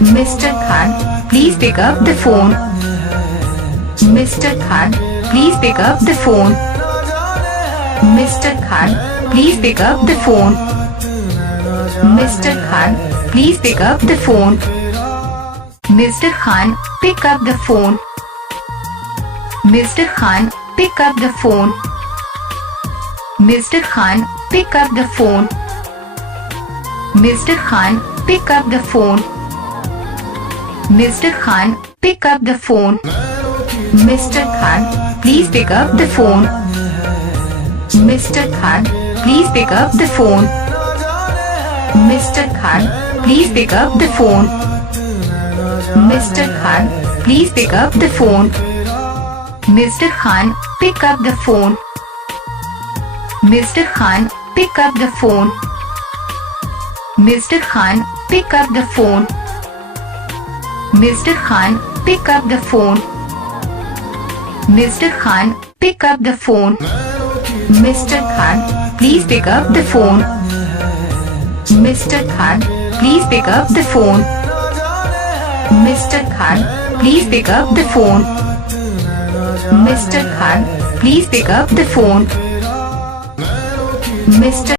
Mr. Khan, please pick up the phone. Mr. Khan, please pick up the phone. Mr. Khan, please pick up the phone. Mr. Khan, please pick up the phone. Mr. Khan, pick up the phone. Mr. Khan, pick up the phone. Mr. Khan, pick up the phone. Mr. Khan, pick up the phone. Mr. Khan, pick up the phone. Mr. Khan, please pick up the phone. Mr. Khan, please pick up the phone. Mr. Khan, please pick up the phone. Mr. Khan, please pick up the phone. Mr. Khan, pick up the phone. Mr. Khan, pick up the phone. Mr. Khan, pick up the phone. Mr. Khan, pick up the phone. Mr. Khan, pick up the phone. Mr. Khan, please pick up the phone. Mr. Khan, please pick up the phone. Mr. Khan, please pick up the phone. Mr. Khan, please pick up the phone. Mr.